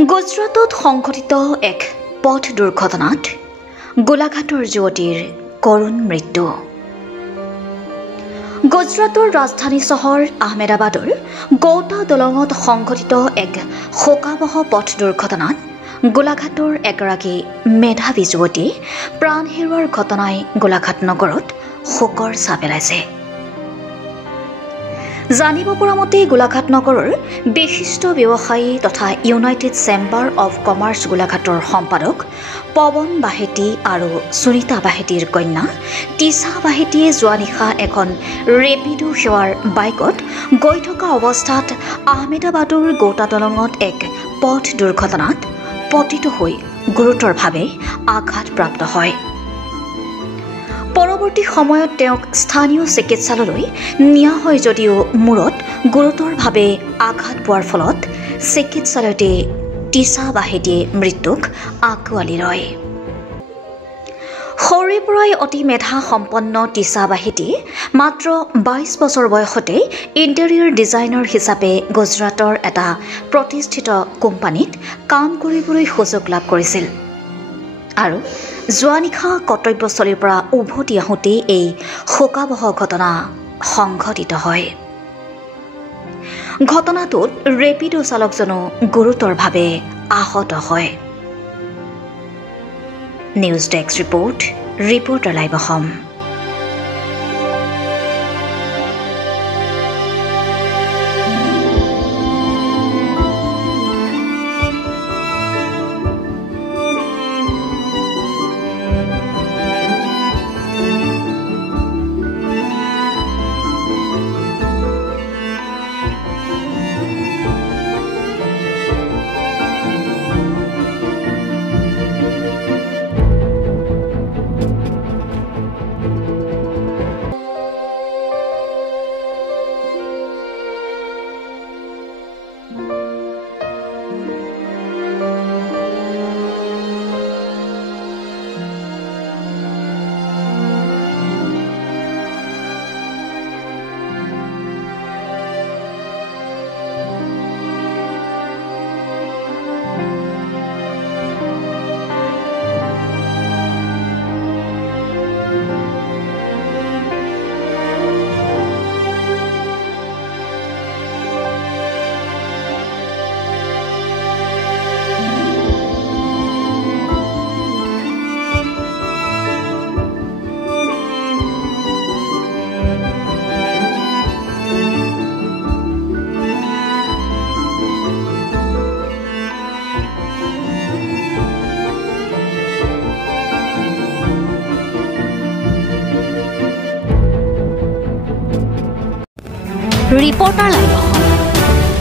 গুজৰাটত সংঘটিত এক পথ দুৰ্ঘটনাত গোলাঘাটৰ যুৱতীৰ কৰুণ মৃত্যু। গুজৰাটৰ ৰাজধানী চহৰ আহমেদাবাদৰ গৌতা দলঙত সংঘটিত এক শোকাবহ পথ দুৰ্ঘটনাত গোলাঘাটৰ এগৰাকী মেধাৱী যুৱতীয়ে প্ৰাণ হেৰুওৱাৰ ঘটনাই গোলাঘাট নগৰত শোকৰ ছাঁ পেলাইছে। জানিব পৰা মতে গোলাঘাট নগৰৰ বিশিষ্ট ব্যৱসায়ী তথা ইউনাইটেড চেম্বাৰ অৱ কমাৰ্চ গোলাঘাটৰ সম্পাদক পৱন বাহেতি আৰু সুনিতা বাহেতিৰ কন্যা টিছা বাহেতিয়ে যোৱা নিশা এখন ৰেপিডো সেৱাৰ বাইকত গৈ থকা অৱস্থাত আহমেদাবাদৰ গৌতা দলঙত এক পথ দুৰ্ঘটনাত পতিত হৈ গুৰুতৰভাৱে আঘাতপ্ৰাপ্ত হয়। পৰৱৰ্তী সময়ত তেওঁক স্থানীয় চিকিৎসালয়লৈ নিয়া হয় যদিও মূৰত গুৰুতৰভাৱে আঘাত পোৱাৰ ফলত চিকিৎসালয়তে টিছা বাহেতিয়ে মৃত্যুক আঁকোৱালি লয়। সৰুৰে পৰাই অতি মেধা সম্পন্ন টিছা বাহেতিয়ে মাত্ৰ 22 বছৰ বয়সতে ইণ্টেৰিয়ৰ ডিজাইনাৰ হিচাপে গুজৰাটৰ এটা প্ৰতিষ্ঠিত কোম্পানীত কাম কৰিবলৈ সুযোগ লাভ কৰিছিল আৰু যোৱা নিশা কৰ্তব্যস্থলীৰ পৰা উভতি আহোঁতে এই শোকাবহ ঘটনা সংঘটিত হয়। ঘটনাটোত ৰেপিডো চালকজনো গুৰুতৰভাৱে আহত হয়। News desk reporter live Assam. Reporter live Assam.